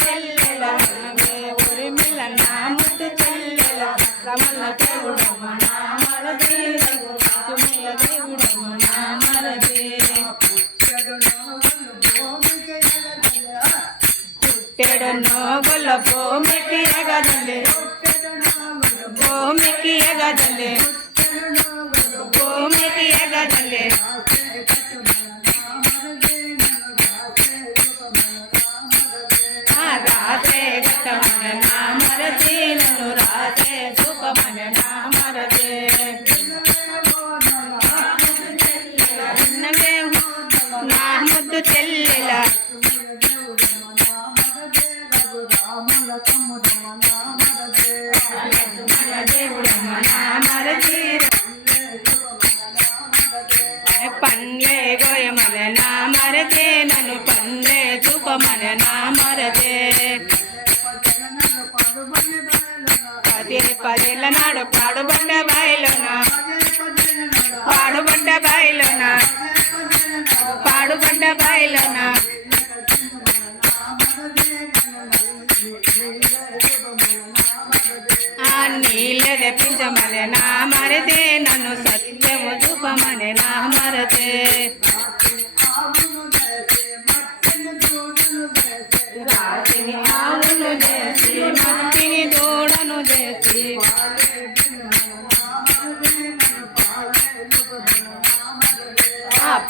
చెల్లెల ఉరిమిల నా ముద్దు చెల్లెల రమణ దేవుడమ్మ పుట్టెడు నోగుల భూమికి ఎగదలే భూమికి ఎగదలే భూమికి ఎగదలే ఆ రాతే గతమన నా మరదే పండ్లే గోయ మన నా మరదే నన్ను పండ్లే చూపమన నా మరదే పదే పదేళ్ళ నాడు పాడు బాయిలోన నీళ్ళ తెప్పించమనే నా మరదే నన్ను సత్యము చూపమనే నా మరదే.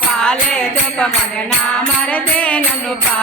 పాలే చూపమనే నా మరదే నన్ను పా